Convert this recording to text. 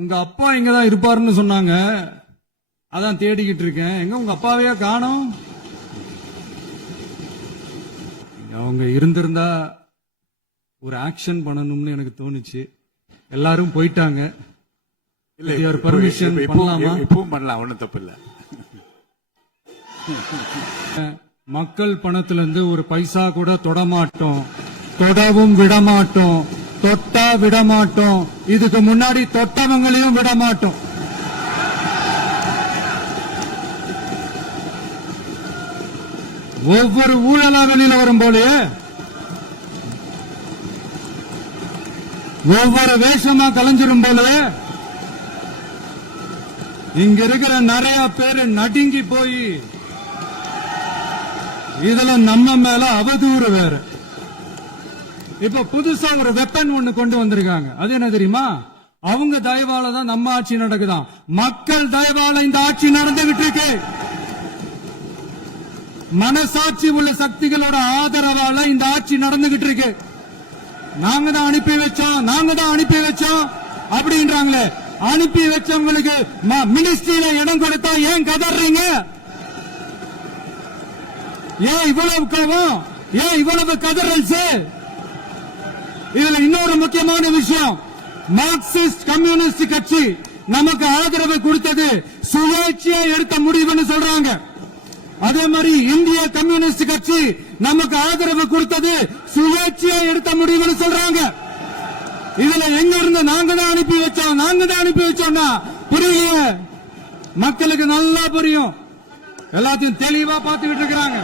உங்க அப்பா இங்கதான் இருப்பாருன்னு சொன்னாங்க, அதான் தேடிக்கிட்டு இருக்கேன். எங்க உங்க அப்பாவையா காணோம்? அவங்க இருந்திருந்தா ஒரு ஆக்ஷன் பண்ணணும்னு எனக்கு தோணுச்சு. எல்லாரும் போயிட்டாங்க. இல்ல பர்மிஷன் பண்ணலாமா? இப்பவும் பண்ணலாம், ஒன்னும் தப்பு இல்ல. மக்கள் பணத்திலிருந்து ஒரு பைசா கூட தொடமாட்டோம், தொடவும் விடமாட்டோம், தொட்டா விடமாட்டோம். இதுக்கு முன்னாடி தொட்டவங்களையும் விடமாட்டோம். ஒவ்வொரு ஊழலா வெளியில வரும் போலே, ஒவ்வொரு வேஷமா கலைஞ்சிரும் போல, இங்க இருக்கிற நிறைய பேரு நடுங்கி போய் இதுல நம்ம மேல அவதூறு வேற. இப்ப புதுசா ஒரு வெப்பன் ஒண்ணு கொண்டு வந்திருக்காங்க. அது என்ன தெரியுமா? அவங்க தயவால தான் நம்ம ஆட்சி நடக்குதாம். மக்கள் தயவால இந்த ஆட்சி நடந்துகிட்டு இருக்கு. மனசாட்சி உள்ள சக்திகளோட ஆதரவால இந்த ஆட்சி நடந்துகிட்டு இருக்கு. நாங்க தான் அனுப்பி வச்சோம், நாங்க தான் அனுப்பி வச்சோம் அப்படின்றாங்களே. அனுப்பி வச்சவங்களுக்கு மினிஸ்ட்ரியில இடம் கொடுத்தா ஏன் கதறீங்க? ஏன் இவ்வளவு கோவம்? ஏன் இவ்வளவு கதறல்ஸ்? இதுல இன்னொரு முக்கியமான விஷயம், மார்க்சிஸ்ட் கம்யூனிஸ்ட் கட்சி நமக்கு ஆதரவு கொடுத்தது சுயேட்சையா எடுத்த முடிவுன்னு சொல்றாங்க. அதே மாதிரி இந்திய கம்யூனிஸ்ட் கட்சி நமக்கு ஆதரவு கொடுத்தது சுயேட்சையா எடுத்த முடிவுன்னு சொல்றாங்க. இதுல எங்க இருந்து நாங்க தான் அனுப்பி வச்சோம், நாங்க தான் அனுப்பி வச்சோம்னா புரியலையே. மக்களுக்கு நல்லா புரியும், எல்லாத்தையும் தெளிவா பார்த்துக்கிட்டு இருக்கிறாங்க.